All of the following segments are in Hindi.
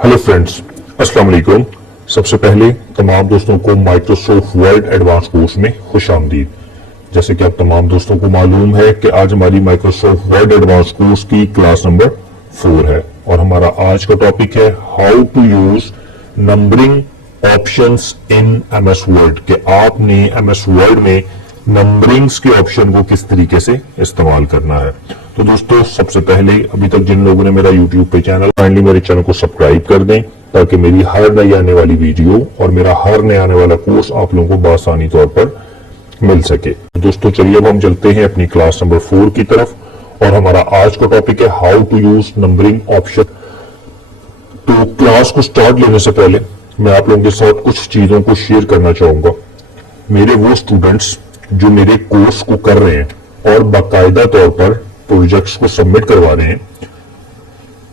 हेलो फ्रेंड्स, अस्सलाम वालेकुम। सबसे पहले तमाम दोस्तों को माइक्रोसॉफ्ट वर्ड एडवांस कोर्स में खुशामदीद। जैसे कि आप तमाम दोस्तों को मालूम है कि आज हमारी माइक्रोसॉफ्ट वर्ड एडवांस कोर्स की क्लास नंबर 4 है और हमारा आज का टॉपिक है how to use numbering options in MS Word. कि आपने एमएस वर्ड में नंबरिंग्स के ऑप्शन को किस तरीके से इस्तेमाल करना है। तो दोस्तों, सबसे पहले अभी तक जिन लोगों ने मेरा यूट्यूब पे चैनल काइंडली मेरे चैनल को सब्सक्राइब कर दें ताकि मेरी हर नई आने वाली वीडियो और मेरा हर नया आने वाला कोर्स आप लोगों को बआसानी तौर पर मिल सके। दोस्तों चलिए अब हम चलते हैं अपनी क्लास नंबर 4 की तरफ और हमारा आज का टॉपिक है how to use numbering option. तो क्लास को स्टार्ट लेने से पहले मैं आप लोगों के साथ कुछ चीजों को शेयर करना चाहूंगा। मेरे वो स्टूडेंट्स जो मेरे कोर्स को कर रहे हैं और बाकायदा तौर पर प्रोजेक्ट्स को सबमिट करवा रहे हैं,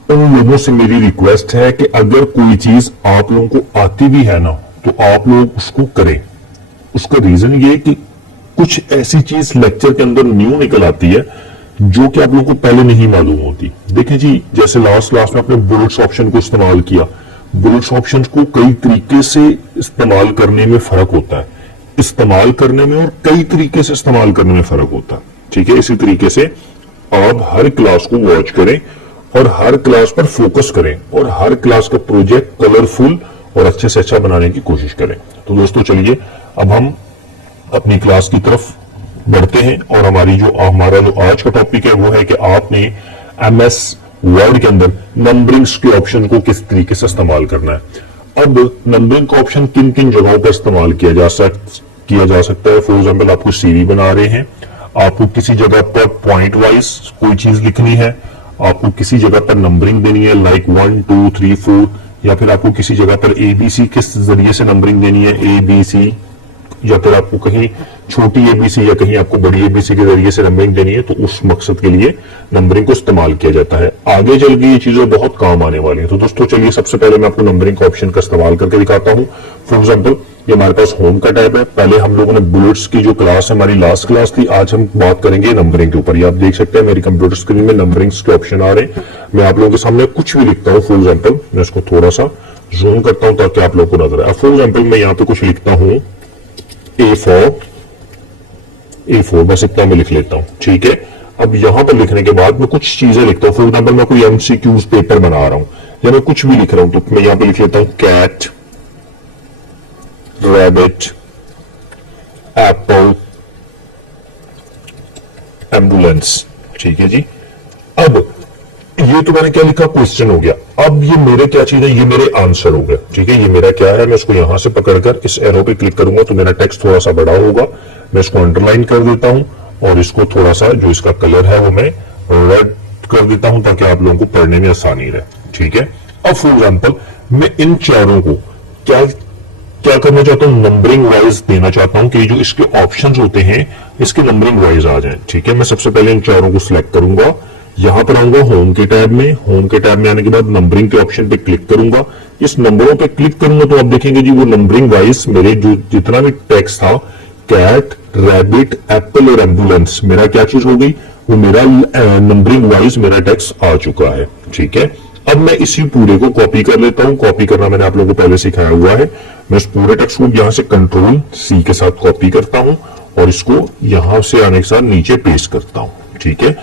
उन लोगों से मेरी रिक्वेस्ट है कि अगर कोई चीज आप लोगों को आती भी है ना तो आप लोग उसको करें। उसका रीजन ये कि कुछ ऐसी चीज लेक्चर के अंदर न्यू निकल आती है जो कि आप लोगों को पहले नहीं मालूम होती। देखिए जी, जैसे लास्ट क्लास में आपने बुलेट्स ऑप्शन को इस्तेमाल किया। बुलेट्स ऑप्शन को कई तरीके से इस्तेमाल करने में फर्क होता है, इस्तेमाल करने में और कई तरीके से इस्तेमाल करने में फर्क होता है। ठीक है, इसी तरीके से आप हर क्लास को वॉच करें और हर क्लास पर फोकस करें और हर क्लास का प्रोजेक्ट कलरफुल और अच्छे से अच्छा बनाने की कोशिश करें। तो दोस्तों चलिए अब हम अपनी क्लास की तरफ बढ़ते हैं और हमारा जो आज का टॉपिक है वो है कि आपने एमएस वर्ड के अंदर नंबरिंग्स के ऑप्शन को किस तरीके से इस्तेमाल करना है। अब नंबरिंग का ऑप्शन किन किन जगहों पर इस्तेमाल किया जा सकता है। फॉर एग्जाम्पल, आपको सीवी बना रहे हैं, आपको किसी जगह पर पॉइंट वाइज कोई चीज लिखनी है, आपको किसी जगह पर नंबरिंग देनी है लाइक 1 2 3 4, या फिर आपको किसी जगह पर एबीसी के जरिए से नंबरिंग देनी है एबीसी, या फिर आपको कहीं छोटी एबीसी या कहीं आपको बड़ी एबीसी के जरिए से नंबरिंग देनी है, तो उस मकसद के लिए नंबरिंग को इस्तेमाल किया जाता है। आगे चल के ये चीजें बहुत काम आने वाली हैं। तो दोस्तों चलिए सबसे पहले मैं आपको नंबरिंग का ऑप्शन का इस्तेमाल करके दिखाता हूं। फॉर एग्जाम्पल, ये हमारे पास होम का टैब है। पहले हम लोगों ने बुलेट्स की जो क्लास है, हमारी लास्ट क्लास थी, आज हम बात करेंगे नंबरिंग के ऊपर। ये आप देख सकते हैं मेरी कंप्यूटर स्क्रीन में नंबरिंग्स के ऑप्शन आ रहे हैं। मैं आप लोगों के सामने कुछ भी लिखता हूं। फॉर एग्जाम्पल, मैं इसको थोड़ा सा जूम करता हूं ताकि आप लोगों को नजर आए। फॉर एग्जाम्पल, मैं यहाँ पे कुछ लिखता हूं A4 बस इतना मैं लिख लेता हूं। ठीक है, अब यहां पर लिखने के बाद मैं कुछ चीजें लिखता हूं। फॉर एग्जाम्पल, मैं कोई एमसीक्यूज पेपर बना रहा हूं या मैं कुछ भी लिख रहा हूं तो मैं यहां पे लिख लेता हूं कैट, रैबिट, एप्पल, एम्बुलेंस। ठीक है जी, अब ये तो मैंने क्या लिखा, क्वेश्चन हो गया। अब ये मेरे क्या चीज है, ये मेरे आंसर हो गया। ठीक है, ये मेरा क्या है, मैं इसको यहां से पकड़कर इस एरो पे क्लिक करूंगा तो मेरा टेक्स्ट थोड़ा सा बड़ा होगा। मैं इसको अंडरलाइन कर देता हूं और इसको थोड़ा सा जो इसका कलर है वो मैं रेड कर देता हूं ताकि आप लोगों को पढ़ने में आसानी रहे। ठीक है, अब फॉर एग्जाम्पल मैं इन चारों को क्या करना चाहता हूं, नंबरिंग वाइज देना चाहता हूं कि जो इसके ऑप्शंस होते हैं इसके नंबरिंग वाइज आ जाए। ठीक है, मैं सबसे पहले इन चारों को सिलेक्ट करूंगा, यहां पर आऊंगा होम के टैब में। होम के टैब में आने के बाद नंबरिंग के ऑप्शन पे क्लिक करूंगा। इस नंबरों पे क्लिक करूंगा तो आप देखेंगे जी वो नंबरिंग वाइज मेरे जो जितना भी टेक्स्ट था, कैट, रैबिट, एप्पल और एम्बुलेंस, मेरा क्या चीज हो गई, वो मेरा नंबरिंग वाइज मेरा टेक्स्ट आ चुका है। ठीक है, अब मैं इसी पूरे को कॉपी कर लेता हूं। कॉपी करना मैंने आप लोगों को पहले सिखाया हुआ है। मैं इस पूरे टेक्स्ट को यहां से कंट्रोल सी के साथ कॉपी करता हूं और इसको यहां से आने के साथ नीचे पेस्ट करता हूं। ठीक है,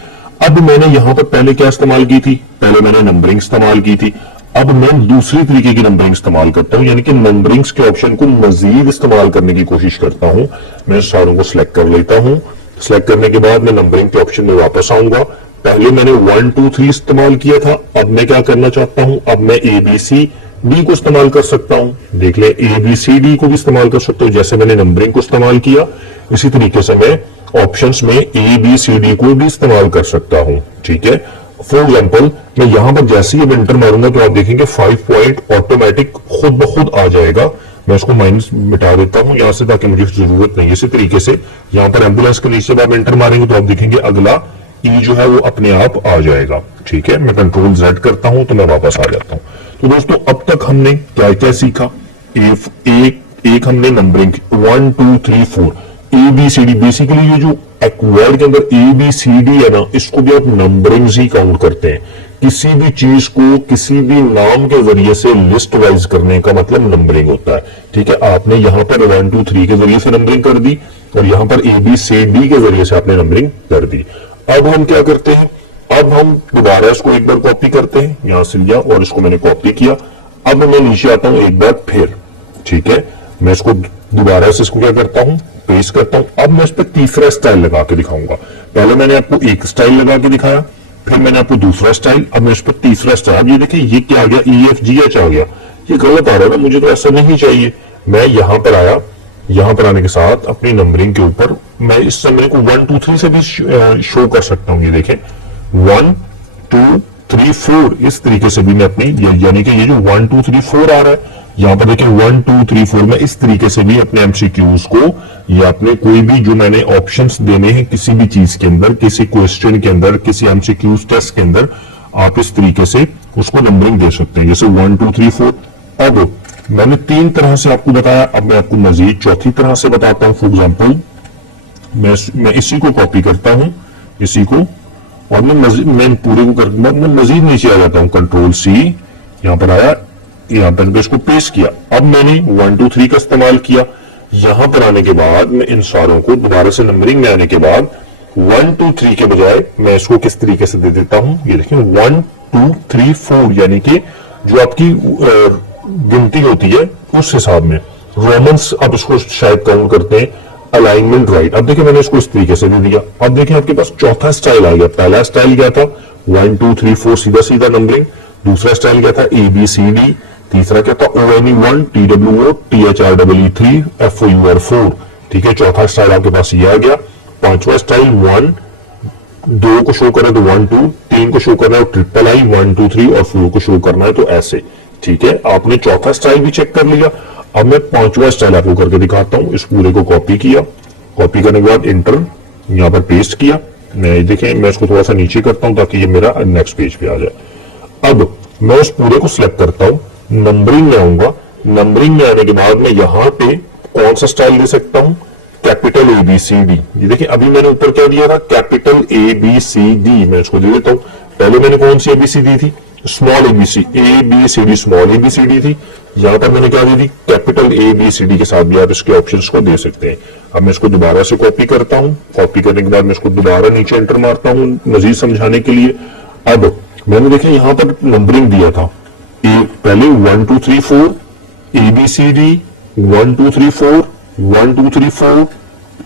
अब मैंने यहां पर पहले क्या इस्तेमाल की थी, पहले मैंने नंबरिंग इस्तेमाल की थी। अब मैं दूसरी तरीके की नंबरिंग इस्तेमाल करता हूं, यानी कि नंबरिंग्स के ऑप्शन को मजीद इस्तेमाल करने की कोशिश करता हूं। मैं सारों को सिलेक्ट कर लेता हूं। सिलेक्ट करने के बाद मैं नंबरिंग के ऑप्शन में वापस आऊंगा। पहले मैंने 1 2 3 इस्तेमाल किया था, अब मैं क्या करना चाहता हूं, अब मैं ABCD को इस्तेमाल कर सकता हूं। देख ले, ABCD को भी इस्तेमाल कर सकता हूं। जैसे मैंने नंबरिंग को इस्तेमाल किया इसी तरीके से मैं ऑप्शंस में ABCD को भी इस्तेमाल कर सकता हूं। ठीक है, फॉर एग्जाम्पल मैं यहां पर जैसे ही एंटर मारूंगा तो आप देखेंगे 5 पॉइंट ऑटोमेटिक खुद ब खुद आ जाएगा। मैं उसको माइनस मिटा देता हूं यहां से ताकि मुझे जरूरत नहीं। इसी तरीके से यहां पर एम्बुलेंस के नीचे आप एंटर मारेंगे तो आप देखेंगे अगला ई जो है वो अपने आप आ जाएगा। ठीक है, मैं कंट्रोल Z करता हूं तो मैं वापस आ जाता हूं। तो दोस्तों अब तक हमने क्या क्या सीखा, एक हमने नंबरिंग 1 2 3 4 ABCD, बेसिकली ये जो वर्ड के अंदर ABCD है ना, इसको भी आप नंबरिंग ही काउंट करते हैं किसी भी चीज को किसी भी नाम के जरिए से लिस्ट वाइज करने का मतलब नंबरिंग होता है। ठीक है, आपने यहां पर 1 2 3 के जरिए से नंबरिंग कर दी और यहां पर ABCD के जरिए से आपने नंबरिंग कर दी। अब हम क्या करते हैं, अब हम दोबारा इसको एक बार कॉपी करते हैं, यहां से लिया और इसको मैंने कॉपी किया। अब मैं नीचे आता हूं एक बार फिर। ठीक है, मैं इसको दोबारा से इसको क्या करता हूं, पेस्ट करता हूं। अब मैं इस पर तीसरा स्टाइल लगा के दिखाऊंगा। पहले मैंने आपको एक स्टाइल लगा के दिखाया, फिर मैंने आपको दूसरा स्टाइल, अब मैं इस पर तीसरा स्टाइल। अब ये देखिए ये क्या आ गया, EFGH आ गया। ये गलत आ रहा है ना, मुझे तो ऐसा नहीं चाहिए। मैं यहां पर आया, यहां पर आने के साथ अपनी नंबरिंग के ऊपर मैं इस नंबरिंग को 1 2 3 से भी शो कर सकता हूं। ये देखें 1 2 3 4 इस तरीके से भी मैं अपनी, यानी कि ये जो 1 2 3 4 आ रहा है, यहां पर देखें 1 2 3 4 में इस तरीके से भी अपने MCQs को या अपने कोई भी जो मैंने ऑप्शंस देने हैं किसी भी चीज के अंदर, किसी क्वेश्चन के अंदर, किसी MCQs टेस्ट के अंदर, आप इस तरीके से उसको नंबरिंग दे सकते हैं, जैसे 1 2 3 4। अब मैंने 3 तरह से आपको बताया, अब मैं आपको मजीद चौथी तरह से बताता हूं। फॉर एग्जाम्पल मैं इसी को कॉपी करता हूं, इसी को, और मैं पूरे को कर मैं मजीद नीचे आ जाता हूं, Ctrl+C, यहां पर आया, यहां पर इसको पेस्ट किया। अब मैंने 1 2 3 का इस्तेमाल किया। यहां पर आने के बाद मैं इन सारों को दोबारा से नंबरिंग में आने के बाद 1 2 3 के बजाय मैं इसको किस तरीके से दे देता हूं, ये देखिए 1 2 3 4, यानी कि जो आपकी गिनती होती है उस हिसाब में रोमन्स आप इसको शायद काउंट करते हैं, अलाइनमेंट राइट। अब देखिए मैंने इसको इस तरीके से दे दिया। अब देखिए आपके पास चौथा स्टाइल आ गया। पहला स्टाइल क्या था, 1 2 3 4 सीधा सीधा नंबरिंग। दूसरा स्टाइल क्या था, ABCD। तीसरा क्या था, ONE1 TWO THREE FOUR4। ठीक है, चौथा स्टाइल आपके पास ये आ गया। पांचवा स्टाइल 1 2 को शो करना है तो 1 2, 3 को शो करना है तो III 1 2 3 और 4 को शो करना है तो ऐसे। ठीक है, आपने चौथा स्टाइल भी चेक कर लिया। अब मैं पांचवा स्टाइल आपको करके दिखाता हूं। इस पूरे को कॉपी किया, कॉपी करने के बाद इंटर यहां पर पेस्ट किया। मैं देखें, मैं इसको थोड़ा सा नीचे करता हूं ताकि ये मेरा नेक्स्ट पेज पे आ जाए। अब मैं उस पूरे को सिलेक्ट करता हूं, नंबरिंग में आऊंगा। नंबरिंग में आने के बाद मैं यहां पे कौन सा स्टाइल दे सकता हूं, कैपिटल ABCD। ये देखिए अभी मैंने ऊपर क्या दिया था, कैपिटल ABCD। मैं इसको दे देता हूं। पहले मैंने कौन सी ABCD थी, स्मॉल ABCD स्मॉल ABCD थी। यहां पर मैंने क्या दी थी, कैपिटल ABCD के साथ भी आप इसके ऑप्शंस को दे सकते हैं। अब मैं इसको दोबारा से कॉपी करता हूं। कॉपी करने के बाद मैं इसको दोबारा नीचे एंटर मारता हूं मजीद समझाने के लिए। अब मैंने देखिए यहां पर नंबरिंग दिया था, पहले 1 2 3 4 ABCD 1 2 3 4 1 2 3 4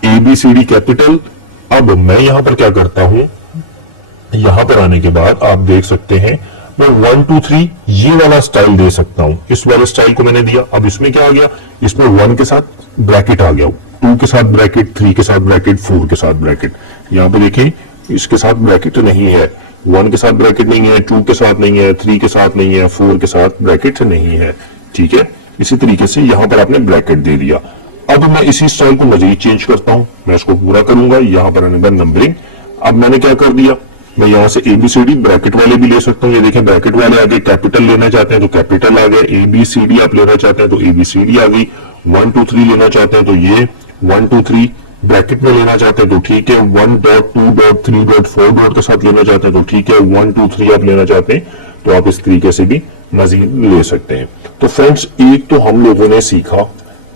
ABCD कैपिटल। अब मैं यहां पर क्या करता हूं, यहां पर आने के बाद आप देख सकते हैं मैं 1 2 3 ये वाला स्टाइल दे सकता हूं। इस वाले स्टाइल को मैंने दिया। अब इसमें क्या आ गया, इसमें 1 के साथ ब्रैकेट आ गया, 2 के साथ ब्रैकेट, 3 के साथ ब्रैकेट, 4 के साथ ब्रैकेट। यहां पे देखिए इसके साथ ब्रैकेट नहीं है, 1 के साथ ब्रैकेट नहीं है, 2 के साथ नहीं है, 3 के साथ नहीं है, 4 के साथ ब्रैकेट नहीं है। ठीक है, इसी तरीके से यहां पर आपने ब्रैकेट दे दिया। अब मैं इसी स्टाइल को मजीद चेंज करता हूं। मैं इसको पूरा करूंगा, यहां पर आने बाद नंबरिंग। अब मैंने क्या कर दिया, मैं यहां से ABCD ब्रैकेट वाले भी ले सकता हूं। ये देखें ब्रैकेट वाले आ गए। कैपिटल लेना चाहते हैं तो कैपिटल आ गए। ABCD आप लेना चाहते हैं तो ABCD आ गई। 1 2 3 लेना चाहते हैं तो ये 1 2 3 ब्रैकेट में लेना चाहते हैं तो ठीक है। 1 डॉट 2 डॉट 3 डॉट 4 डॉट के साथ लेना चाहते हैं तो ठीक है। 1 2 3 आप लेना चाहते हैं तो आप इस तरीके से भी मजीद ले सकते हैं। तो फ्रेंड्स, एक तो हम लोगों ने सीखा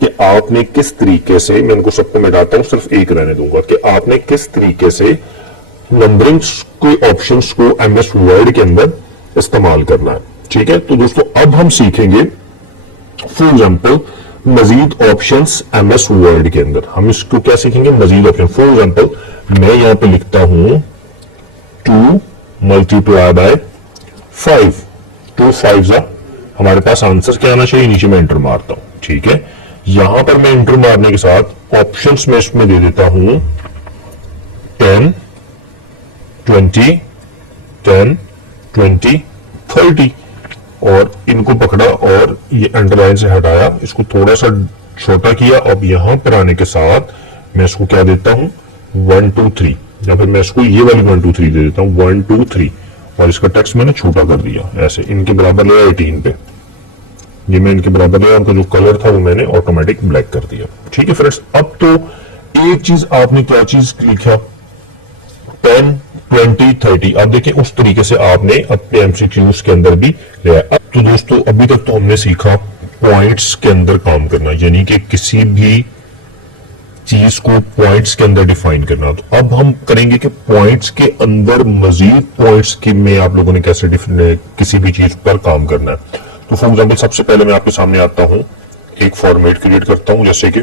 कि आपने किस तरीके से, मैं इनको सबको मिटाता हूं, सिर्फ एक रहने दूंगा, कि आपने किस तरीके से नंबरिंग के ऑप्शंस को MS वर्ड के अंदर इस्तेमाल करना है। ठीक है, तो दोस्तों अब हम सीखेंगे फॉर एग्जाम्पल मजीद ऑप्शंस MS वर्ड के अंदर। हम इसको क्या सीखेंगे, मजीद ऑप्शन। फॉर एग्जाम्पल मैं यहां पे लिखता हूं 2 मल्टीप्लाई बाय 5, 2 5 हमारे पास आंसर क्या आना चाहिए, नीचे में एंटर मारता हूं। ठीक है, यहां पर मैं एंटर मारने के साथ ऑप्शंस में इसमें दे देता हूं 10 20 10 20 30 और इनको पकड़ा और ये अंडरलाइन से हटाया, इसको थोड़ा सा छोटा किया। अब यहां पर आने के साथ मैं इसको क्या देता हूं 1 2 3, या फिर मैं इसको ये वाली 1 2 3 दे देता हूं 1 2 3 और इसका टेक्स्ट मैंने छोटा कर दिया ऐसे। इनके बराबर लिया 18 पे, ये मैं इनके बराबर लिया, उनका जो कलर था वो मैंने ऑटोमेटिक ब्लैक कर दिया। ठीक है फ्रेंड्स, अब तो एक चीज आपने क्या चीज लिखा, 10 20-30। अब देखिए उस तरीके से आपने अपने एमसीक्यूज के अंदर भी लिया। अब तो दोस्तों अभी तक तो हमने सीखा पॉइंट्स के अंदर काम करना, यानी कि किसी भी चीज को पॉइंट्स के अंदर डिफाइन करना। तो अब हम करेंगे कि पॉइंट्स के अंदर मजीद पॉइंट्स की में आप लोगों ने कैसे किसी भी चीज पर काम करना है। तो फॉर एग्जाम्पल सबसे पहले मैं आपके सामने आता हूं, एक फॉर्मेट क्रिएट करता हूं, जैसे कि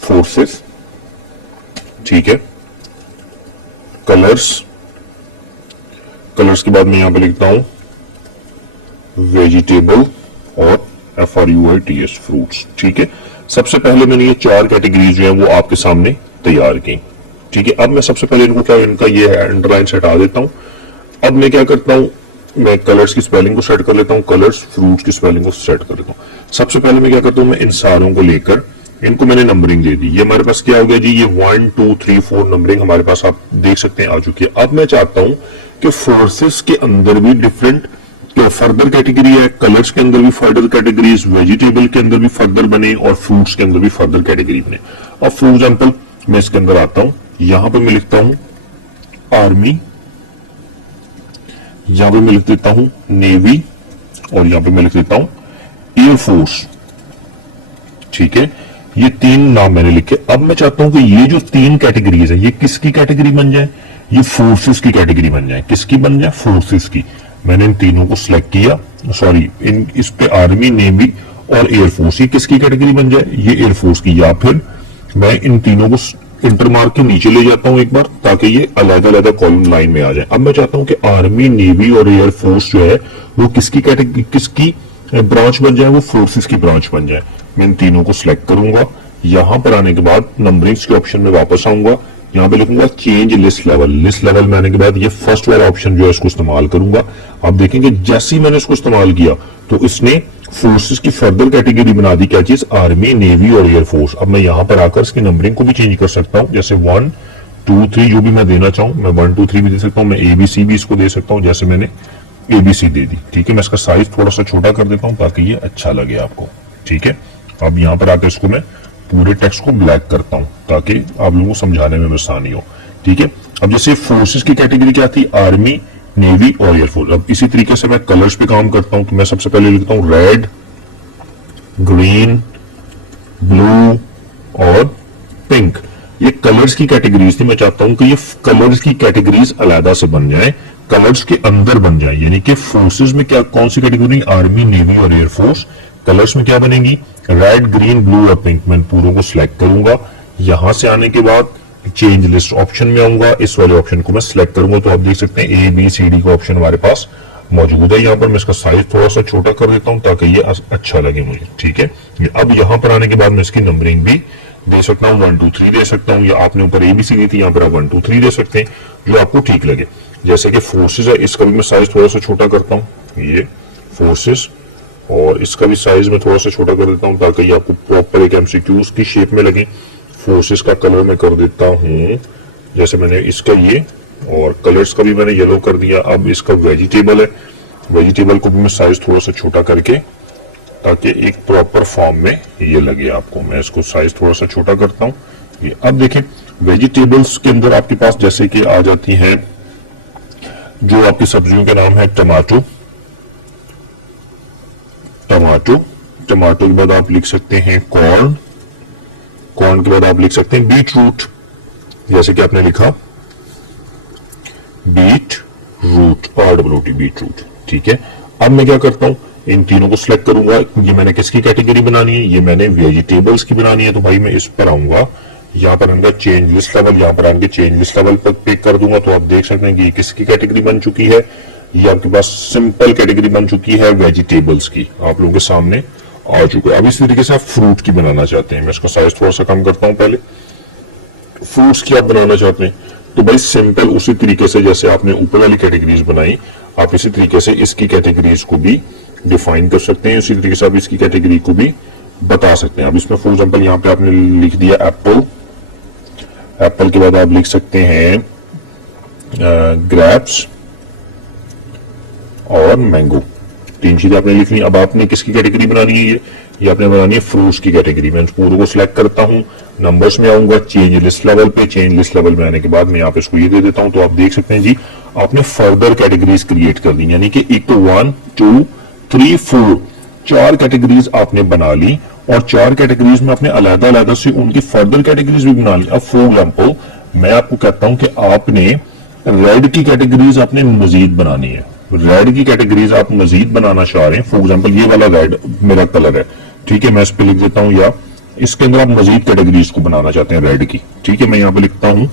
फोर्सेस, ठीक है, कलर्स, कलर्स के बाद मैं यहां पे लिखता हूं वेजिटेबल और FRUITS फ्रूट्स, ठीक है। सबसे पहले मैंने ये 4 कैटेगरीज जो है वो आपके सामने तैयार की, ठीक है। अब मैं सबसे पहले इनको क्या, इनका ये अंडरलाइन हटा देता हूं। अब मैं क्या करता हूं, मैं कलर्स की स्पेलिंग को सेट कर लेता हूं, कलर्स, फ्रूट्स की स्पेलिंग को सेट कर लेता हूं। सबसे पहले मैं क्या करता हूं, मैं इन सारों को लेकर इनको मैंने नंबरिंग दे दी। ये हमारे पास क्या हो गया जी, ये 1 2 3 4 नंबरिंग हमारे पास आप देख सकते हैं आ चुकी है। अब मैं चाहता हूं कि फोर्सेस के अंदर भी डिफरेंट फर्दर कैटेगरी है, कलर्स के अंदर भी फर्दर कैटेगरीज, वेजिटेबल के अंदर भी फर्दर बने और फ्रूट्स के अंदर भी फर्दर कैटेगरी बने। अब फॉर एग्जांपल मैं इसके अंदर आता हूं, यहां पे मैं लिखता हूं आर्मी, यहां पे मैं लिख देता हूं नेवी और यहां पे मैं लिख देता हूं एयरफोर्स, ठीक है। ये 3 नाम मैंने लिखे। अब मैं चाहता हूं कि ये जो 3 कैटेगरीज है ये किसकी कैटेगरी बन जाए, ये फोर्सेस की कैटेगरी बन जाए। किसकी बन जाए, फोर्सेस की। मैंने इन तीनों को सिलेक्ट किया, सॉरी इन इस पे आर्मी, नेवी और एयरफोर्स, ये किसकी कैटेगरी बन जाए, ये एयरफोर्स की। या फिर मैं इन तीनों को इंटर मार के नीचे ले जाता हूं एक बार, ताकि ये अलग अलग कॉलम लाइन में आ जाए। अब मैं चाहता हूं कि आर्मी, नेवी और एयरफोर्स जो है वो किसकी कैटेगरी, किसकी ब्रांच बन जाए, वो फोर्सेस की ब्रांच बन जाए। मैं इन तीनों को सिलेक्ट करूंगा। यहां पर आने के बाद नंबरिंग्स के ऑप्शन में वापस आऊंगा, यहां पे लिखूंगा change list level. List level में आने के बाद ये फर्स्ट वाला ऑप्शन जो है इसको इस्तेमाल करूंगा। आप देखेंगे जैसे ही मैंने इसको इस्तेमाल किया तो इसने फोर्सेस की फर्दर कैटेगरी बना दी। क्या चीज, आर्मी, नेवी और एयरफोर्स। अब मैं यहां पर आकर इसकी नंबरिंग को भी चेंज कर सकता हूं, जैसे 1 2 3 जो भी मैं देना चाहूं, मैं 1 2 3 भी दे सकता हूं, मैं ABC भी इसको दे सकता हूं, जैसे मैंने ABC दे दी, ठीक है। मैं इसका साइज थोड़ा सा छोटा कर देता हूं ताकि ये अच्छा लगे आपको, ठीक है। अब यहां पर आकर इसको मैं पूरे टेक्स्ट को ब्लैक करता हूं ताकि आप लोगों को समझाने में आसानी हो, ठीक है। अब जैसे फोर्सेस की कैटेगरी क्या थी, आर्मी, नेवी और एयरफोर्स। अब इसी तरीके से मैं कलर्स पे काम करता हूं, तो मैं सबसे पहले लिखता हूं रेड, ग्रीन, ब्लू और पिंक। ये कलर्स की कैटेगरीज थी। मैं चाहता हूं कि ये कलर्स की कैटेगरीज अलग से बन जाए, कलर्स के अंदर बन जाए, यानी कि फोर्सेस में क्या कौन सी कैटेगरी, आर्मी, नेवी और एयरफोर्स। कलर्स में क्या बनेगी, रेड, ग्रीन, ब्लू और पिंक। मैं पूरों को सिलेक्ट करूंगा। यहां से आने के बाद चेंज लिस्ट ऑप्शन में आऊंगा, इस वाले ऑप्शन को मैं सिलेक्ट करूंगा, तो आप देख सकते हैं ABCD का ऑप्शन हमारे पास मौजूद है। यहां पर मैं इसका साइज थोड़ा सा छोटा कर देता हूं ताकि ये अच्छा लगे मुझे, ठीक है। अब यहां पर आने के बाद मैं इसकी नंबरिंग भी दे सकता हूं, 1 2 3 दे सकता हूं, या आपने ऊपर ABC दी थी, यहां पर आप 1 2 3 दे सकते हैं, जो आपको ठीक लगे। जैसे कि फोर्सेस है, इसका भी मैं साइज थोड़ा सा छोटा करता हूं, ये फोर्सेस, और इसका भी साइज में थोड़ा सा छोटा कर देता हूं ताकि ये आपको प्रॉपर एक MCQs की शेप में लगे। फोर्सेस का कलर मैं कर देता हूं, जैसे मैंने इसका ये, और कलर्स का भी मैंने येलो कर दिया। अब इसका वेजिटेबल है, वेजिटेबल को भी मैं साइज थोड़ा सा छोटा करके ताकि एक प्रॉपर फॉर्म में ये लगे आपको। मैं इसको साइज थोड़ा सा छोटा करता हूं ये। अब देखें वेजिटेबल्स के अंदर आपके पास जैसे कि आ जाती हैं जो आपकी सब्जियों के नाम है, टमाटो, टमाटो, टमाटो के बाद आप लिख सकते हैं कॉर्न, कॉर्न के बाद आप लिख सकते हैं बीट रूट, जैसे कि आपने लिखा beetroot, ROOT, beetroot, ठीक है। अब मैं क्या करता हूं, इन तीनों को सिलेक्ट करूंगा। ये मैंने किसकी कैटेगरी बनानी है, ये मैंने वेजिटेबल्स की बनानी है, तो भाई मैं इस पर आऊंगा, यहां पर आऊंगा चेंज लिस्ट लेवल, यहां पर आगे चेंज लिस्ट लेवल पर पिक कर दूंगा, तो आप देख सकते हैं कि ये किसकी कैटेगरी बन चुकी है, ये आपके पास सिंपल कैटेगरी बन चुकी है वेजिटेबल्स की, आप लोगों के सामने आ चुका है। अब इस तरीके से आप फ्रूट की बनाना चाहते हैं, मैं इसका साइज थोड़ा सा कम करता हूं पहले। फ्रूट्स की आप बनाना चाहते हैं तो भाई सिंपल उसी तरीके से जैसे आपने ऊपर वाली कैटेगरीज बनाई, आप इसी तरीके से इसकी कैटेगरीज को भी डिफाइन कर सकते हैं, उसी तरीके से आप इसकी कैटेगरी को भी बता सकते हैं। अब इसमें फॉर एग्जांपल यहाँ पे आपने लिख दिया एप्पल, एप्पल के बाद आप लिख सकते हैं ग्रेप्स और मैंगो, 3 चीजें आपने लिख ली। अब आपने किसकी कैटेगरी बनानी है, ये आपने बनानी है फ्रूट्स की कैटेगरी में। पूरे को सिलेक्ट करता हूं, नंबर्स में आऊंगा, चेंज लिस्ट लेवल पे। चेंज लिस्ट लेवल में आने के बाद मैं यहाँ पे इसको ये दे देता हूं। तो आप देख सकते हैं जी आपने फर्दर कैटेगरीज क्रिएट कर दी, यानी कि एक तो 1 2 3 4 4 कैटेगरीज आपने बना ली और 4 कैटेगरीज में आपने अलग अलग से उनकी फर्दर कैटेगरीज भी बना ली। अब फॉर एग्जाम्पल मैं आपको कहता हूं कि आपने रेड की कैटेगरीज आपने मजीद बनानी है, रेड की कैटेगरीज आप मजीद बनाना चाह रहे हैं। फॉर एग्जाम्पल ये वाला रेड मेरा कलर है, ठीक है, मैं इस पे लिख देता हूं, या इसके अंदर आप मजीद कैटेगरीज को बनाना चाहते हैं रेड की, ठीक है, मैं यहां पे लिखता हूं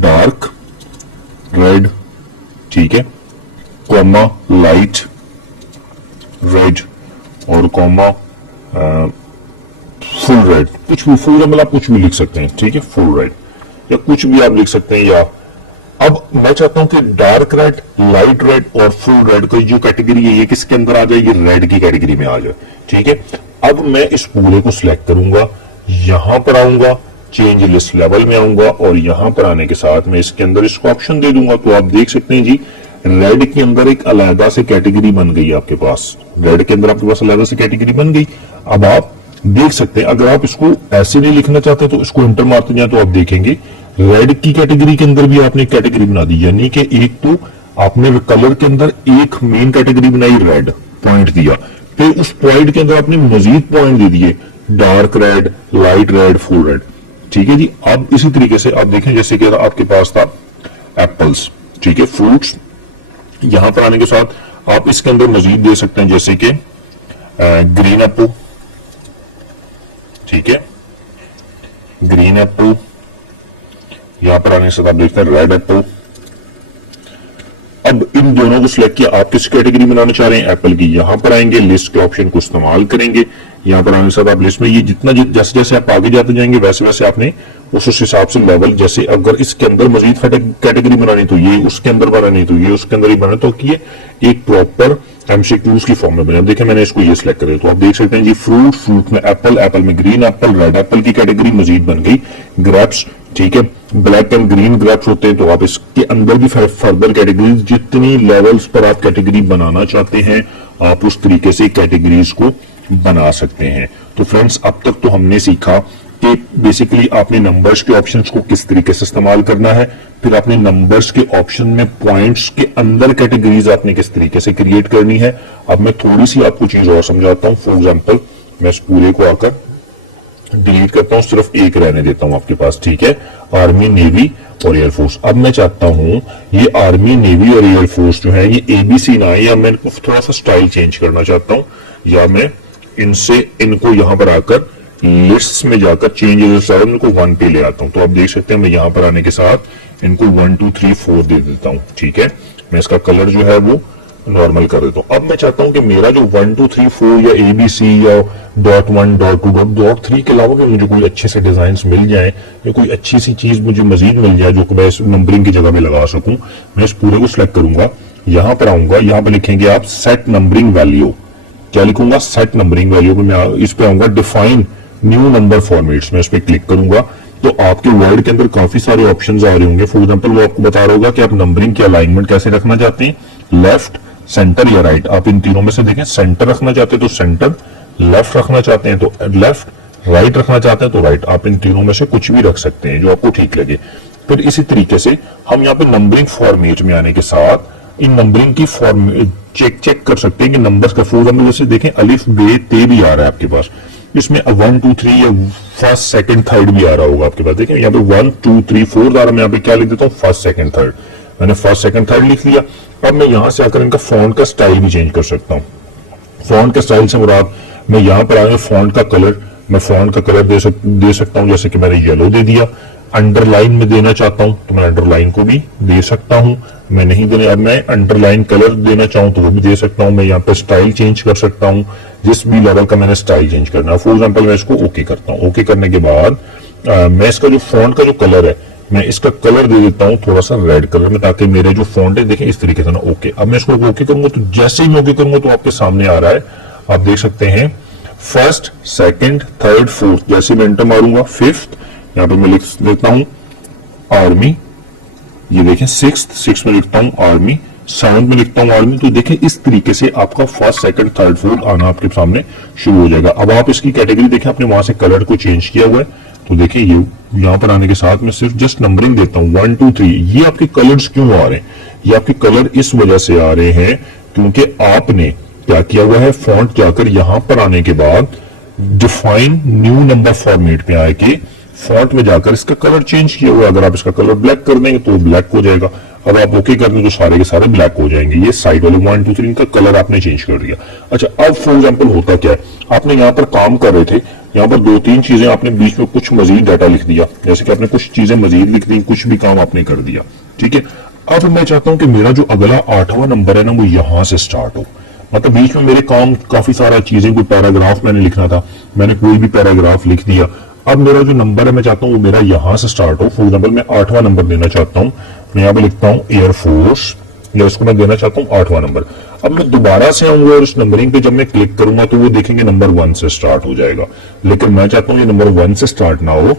डार्क रेड, ठीक है, कॉमा लाइट रेड और कॉमा फुल रेड। कुछ भी फुल एग्जाम्पल आप कुछ भी लिख सकते हैं, ठीक है, फुल रेड या कुछ भी आप लिख सकते हैं। या अब मैं चाहता हूं कि डार्क रेड, लाइट रेड और फुल रेड की जो कैटेगरी है ये किसके अंदर आ जाए, ये रेड की कैटेगरी में आ जाए, ठीक है। अब मैं इस पूरे को सिलेक्ट करूंगा, यहां पर आऊंगा, चेंज लिस्ट लेवल में आऊंगा और यहां पर आने के साथ मैं इसके अंदर इसको ऑप्शन दे दूंगा। तो आप देख सकते हैं जी रेड के अंदर एक अलग से कैटेगरी बन गई आपके पास, रेड के अंदर आपके पास अलग से कैटेगरी बन गई। अब आप देख सकते हैं अगर आप इसको ऐसे नहीं लिखना चाहते तो इसको इंटर मारते जाए तो आप देखेंगे रेड की कैटेगरी के अंदर भी आपने कैटेगरी बना दी, यानी कि एक तो आपने कलर के अंदर एक मेन कैटेगरी बनाई रेड, पॉइंट दिया, फिर उस पॉइंट के अंदर आपने मजीद पॉइंट दे दिए dark red, light red, full red, ठीक है जी। अब इसी तरीके से आप देखें जैसे कि आपके पास था एप्पल्स, ठीक है, फ्रूट्स, यहां पर आने के साथ आप इसके अंदर मजीद दे सकते हैं जैसे कि ग्रीन एप्पल, ठीक है, ग्रीन एप्पल, यहां पर आने से आप देखते हैं रेड एप्पल। अब इन दोनों को सिलेक्ट किया, आप किस कैटेगरी बनाना चाह रहे हैं एप्पल की, यहां पर आएंगे, लिस्ट के ऑप्शन को इस्तेमाल करेंगे, यहां पर आने से आप लिस्ट में ये जितना जैसे जैसे आप आगे जाते जाएंगे वैसे वैसे आपने उस हिसाब से लेवल, जैसे अगर इसके अंदर मजीद कैटेगरी बनानी तो ये उसके अंदर बनानी तो ये उसके अंदर ही बना, तो कि एक प्रॉपर एमसीक्यूज की फॉर्म में बने। देखिए मैंने इसको ये सिलेक्ट कर, तो आप देख सकते हैं जी फ्रूट, फ्रूट में एप्पल, एप्पल में ग्रीन एप्पल, रेड एप्पल की कैटेगरी मजीद बन गई, ग्रेप्स, ठीक है, ब्लैक एंड ग्रीन ग्रेप्स होते हैं, तो आप इसके अंदर भी फर्दर कैटेगरी जितनी लेवल्स पर आप कैटेगरी बनाना चाहते हैं आप उस तरीके से कैटेगरीज को बना सकते हैं। तो फ्रेंड्स अब तक तो हमने सीखा कि बेसिकली आपने नंबर्स के ऑप्शंस को किस तरीके से इस्तेमाल करना है, फिर आपने नंबर्स के ऑप्शन में पॉइंट्स के अंदर कैटेगरीज आपने किस तरीके से क्रिएट करनी है। अब मैं थोड़ी सी आपको चीज और समझाता हूं। फॉर एग्जांपल मैं इस पूरे को आकर डिलीट करता हूं, सिर्फ एक रहने देता हूं आपके पास, ठीक है, आर्मी, नेवी और एयरफोर्स। अब मैं चाहता हूं ये आर्मी, नेवी और एयरफोर्स जो है ये एबीसी ना है, या मैं इनको थोड़ा सा स्टाइल चेंज करना चाहता हूं, या मैं इनको यहां पर आकर लिस्ट में जाकर चेंज इनको 1 पे ले आता हूं। तो आप देख सकते हैं मैं यहां पर आने के साथ इनको 1 2 3 4 दे देता हूं, ठीक है, मैं इसका कलर जो है वो नॉर्मल कर देता हूं। अब मैं चाहता हूं कि मेरा जो 1 2 3 4 या एबीसी या .1 .2 .3 के अलावा मुझे कोई अच्छे से डिजाइन मिल जाए या कोई अच्छी सी चीज मुझे मजीद मिल जाए जो कि मैं इस नंबरिंग की जगह में लगा सकूं, मैं इस पूरे को सिलेक्ट करूंगा, यहां पर आऊंगा, यहां पर लिखेंगे आप सेट नंबरिंग वैल्यू, क्या लिखूंगा, सेट नंबरिंग वैल्यू पे मैं इस पे आऊंगा, डिफाइन न्यू नंबर फॉर्मेट्स, मैं इस पे क्लिक करूंगा तो आपके वर्ड के अंदर काफी सारे ऑप्शंस आ रहे होंगे। फॉर एग्जांपल वो आपको बता रहा होगा कि आप नंबरिंग की अलाइनमेंट कैसे रखना चाहते हैं, लेफ्ट, सेंटर या राइट। आप इन तीनों में से देखें, सेंटर रखना चाहते हैं तो सेंटर, लेफ्ट रखना चाहते हैं तो लेफ्ट, राइट रखना चाहते हैं तो राइट। आप इन तीनों में से कुछ भी रख सकते हैं जो आपको ठीक लगे। फिर इसी तरीके से हम यहाँ पे नंबरिंग फॉर्मेट में आने के साथ इन नंबरिंग की फॉर्म चेक कर सकते हैं कि नंबर्स का, फॉर एग्जाम्पल जैसे देखें अलिफ बे ते भी आ रहा है आपके पास, इसमें 1 2 3 या फर्स्ट सेकंड थर्ड भी आ रहा होगा आपके पास। देखिए यहाँ पे 1 2 3 4 आ रहा, मैं यहाँ पे क्या लिख देता हूँ, फर्स्ट सेकंड थर्ड, मैंने फर्स्ट सेकंड थर्ड लिख लिया। अब मैं यहां से आकर इनका फॉन्ट का स्टाइल भी चेंज कर सकता हूं। फॉन्ट के स्टाइल से मुराद मैं यहां पर आया फॉन्ट का कलर, मैं फॉन्ट का कलर दे सकता हूं, जैसे कि मैंने येलो दे दिया। अंडरलाइन में देना चाहता हूं तो मैं अंडरलाइन को भी दे सकता हूं, मैं नहीं देने, अब मैं अंडरलाइन कलर देना चाहूं तो वो भी दे सकता हूं। मैं यहाँ पे स्टाइल चेंज कर सकता हूं, जिस भी लेवल का मैंने स्टाइल चेंज करना है। फॉर एग्जाम्पल मैं इसको ओके करता हूं, ओके करने के बाद मैं इसका जो फॉन्ट का जो कलर है मैं इसका कलर दे देता हूं थोड़ा सा रेड कलर में, ताकि मेरे जो फॉन्ट है देखें इस तरीके से ना। ओके, अब मैं इसको ओके करूंगा तो जैसे ही मैं ओके करूंगा तो आपके सामने आ रहा है, आप देख सकते हैं फर्स्ट, सेकंड, थर्ड, फोर्थ, जैसे मैं एंटर मारूंगा फिफ्थ, यहां पे मैं लिख देता हूं आर्मी, ये देखें सिक्स्थ में लिखता हूं आर्मी, 7 में लिखता हूँ आर्मी, तो देखिए इस तरीके से आपका फर्स्ट सेकंड थर्ड फोर्थ आना आपके सामने शुरू हो जाएगा। अब आप इसकी कैटेगरी देखें, आपने वहां से कलर को चेंज किया हुआ है, तो देखिए ये यहाँ पर आने के साथ में सिर्फ जस्ट नंबरिंग देता हूँ 1 2 3। ये आपके कलर्स क्यों आ रहे हैं? ये आपके कलर इस वजह से आ रहे हैं क्योंकि आपने क्या किया हुआ है, फॉन्ट जाकर यहां पर आने के बाद डिफाइन न्यू नंबर फॉर्मेट पे आके फॉन्ट में जाकर इसका कलर चेंज किया हुआ है। अगर आप इसका कलर ब्लैक कर देंगे तो ब्लैक हो जाएगा, अब आप ओके कर दें तो सारे के सारे ब्लैक हो जाएंगे। ये साइड वाले 1 2 3 का कलर आपने चेंज कर दिया। अच्छा, अब फॉर एग्जांपल होता क्या है, आपने यहाँ पर काम कर रहे थे, यहाँ पर 2-3 चीजें आपने बीच में कुछ मजीद डाटा लिख दिया, जैसे कि आपने कुछ चीजें मजीद लिख दी, कुछ भी काम आपने कर दिया, ठीक है। अब मैं चाहता हूं कि मेरा जो अगला 8वां नंबर है ना वो यहां से स्टार्ट हो। मतलब बीच में मेरे काम काफी सारा चीजें, कोई पैराग्राफ मैंने लिखना था, मैंने कोई भी पैराग्राफ लिख दिया। अब मेरा जो नंबर है मैं चाहता हूं वो मेरा यहां से स्टार्ट हो। फॉर एग्जांपल मैं 8वां नंबर देना चाहता हूं, मैं यहाँ पे लिखता हूं एयरफोर्स, या इसको मैं देना चाहता हूं 8वां नंबर। अब मैं दोबारा से आऊंगा और इस नंबरिंग पे जब मैं क्लिक करूंगा तो वो देखेंगे नंबर 1 से स्टार्ट हो जाएगा। लेकिन मैं चाहता हूं ये नंबर 1 से स्टार्ट ना हो,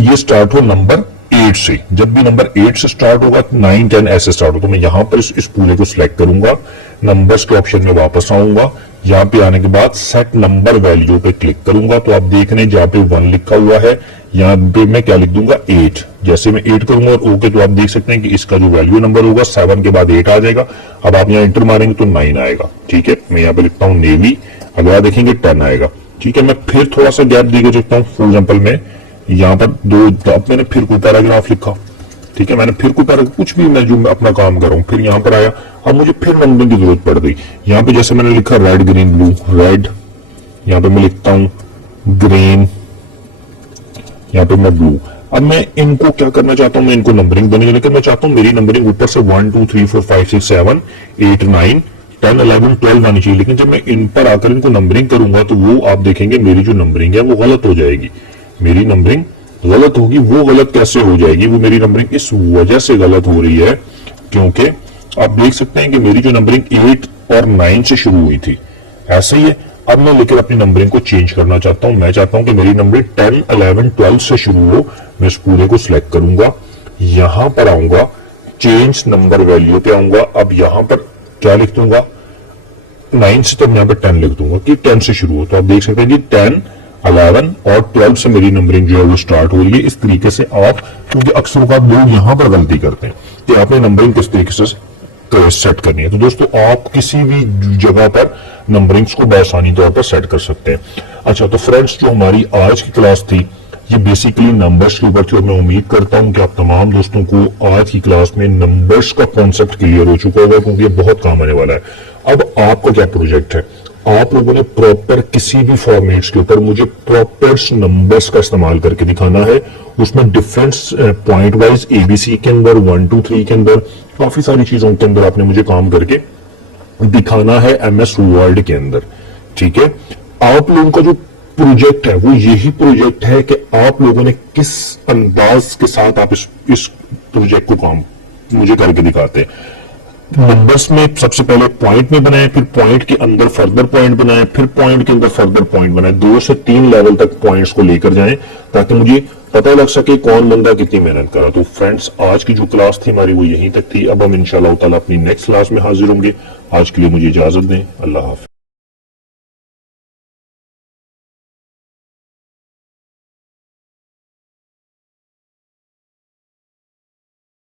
ये स्टार्ट हो नंबर 8 से। जब भी नंबर 8 से स्टार्ट होगा 9 10 ऐसे स्टार्ट हो, तो मैं यहां पर इस पूरे को सिलेक्ट करूंगा, नंबर्स के ऑप्शन में वापस आऊंगा, यहां पे आने के बाद सेट नंबर वैल्यू पे क्लिक करूंगा, तो आप देख रहे हैं जहां पे 1 लिखा हुआ है यहां पे मैं क्या लिख दूंगा 8। जैसे मैं 8 करूंगा और ओके, तो आप देख सकते हैं कि इसका जो वैल्यू नंबर होगा 7 के बाद 8 आ जाएगा। अब आप यहाँ इंटर मारेंगे तो 9 आएगा, ठीक है। मैं यहाँ पे लिखता हूँ नेवी, अगला देखेंगे 10 आएगा, ठीक है। मैं फिर थोड़ा सा गैप देकर चलता हूँ, फॉर एग्जाम्पल में यहाँ पर 2, अब मैंने फिर कोई पैराग्राफ लिखा, ठीक है, मैंने फिर कोई पैराग्राफ, कुछ भी मैं जो अपना काम कर रहा हूँ, फिर यहाँ पर आया, अब मुझे फिर नंबरिंग की जरूरत पड़ गई। यहाँ पे जैसे मैंने लिखा रेड ग्रीन ब्लू, रेड, यहाँ पे मैं लिखता हूँ ग्रीन, यहाँ पे मैं ब्लू। अब मैं इनको क्या करना चाहता हूँ, मैं इनको नंबरिंग देने, लेकिन मैं चाहता हूँ मेरी नंबरिंग ऊपर से 1 2 3 4 5 6 7 8 9 10 11 12 आनी चाहिए। लेकिन जब मैं इन पर आकर इनको नंबरिंग करूंगा तो वो आप देखेंगे मेरी जो नंबरिंग है वो गलत हो जाएगी, मेरी नंबरिंग गलत होगी। वो गलत कैसे हो जाएगी, वो मेरी नंबरिंग इस वजह से गलत हो रही है क्योंकि आप देख सकते हैं कि मेरी जो नंबरिंग 8 और 9 से शुरू हुई थी, ऐसे ही है। अब मैं लेकर अपनी नंबरिंग को चेंज करना चाहता हूं, मैं चाहता हूं कि मेरी नंबरिंग 10 11 12 से शुरू हो। मैं इस पूरे को सिलेक्ट करूंगा, यहां पर आऊंगा, चेंज नंबर वैल्यू पे आऊंगा। अब यहां पर क्या लिख दूंगा 9 से, तो मैं यहाँ पे 10 लिख दूंगा कि 10 से शुरू हो। तो आप देख सकते हैं कि 10 11 और 12 से मेरी नंबरिंग जो है वो स्टार्ट हो रही है। इस तरीके से आप, क्योंकि अक्सर लोग यहां पर गलती करते हैं कि आपने नंबरिंग किस तरीके से सेट करनी है। तो दोस्तों आप किसी भी जगह पर नंबरिंग्स को आसानी तौर पर सेट कर सकते हैं। अच्छा, तो फ्रेंड्स जो हमारी आज की क्लास थी ये बेसिकली नंबर्स के ऊपर थी और मैं उम्मीद करता हूं कि आप तमाम दोस्तों को आज की क्लास में नंबर्स का कॉन्सेप्ट क्लियर हो चुका होगा, क्योंकि ये बहुत काम आने वाला है। अब आपका क्या प्रोजेक्ट है, आप लोगों ने प्रॉपर किसी भी फॉर्मेट्स के ऊपर मुझे प्रॉपर नंबर्स का इस्तेमाल करके दिखाना है। उसमें डिफरेंस पॉइंट वाइज एबीसी के अंदर 1 2 3 के अंदर काफी सारी चीजों के अंदर आपने मुझे काम करके दिखाना है एमएस वर्ड के अंदर, ठीक है। आप लोगों का जो प्रोजेक्ट है वो यही प्रोजेक्ट है कि आप लोगों ने किस अंदाज के साथ आप इस प्रोजेक्ट को काम मुझे करके दिखाते हैं। नंबर्स में सबसे पहले पॉइंट में बनाए, फिर पॉइंट के अंदर फर्दर पॉइंट बनाए, फिर पॉइंट के अंदर फर्दर पॉइंट बनाए, 2 से 3 लेवल तक पॉइंट्स को लेकर जाएं ताकि मुझे पता लग सके कौन बंदा कितनी मेहनत करा। तो फ्रेंड्स आज की जो क्लास थी हमारी वो यहीं तक थी। अब हम इंशाल्लाह ताला अपनी नेक्स्ट क्लास में हाजिर होंगे। आज के लिए मुझे इजाजत दें, अल्लाह हाफिज।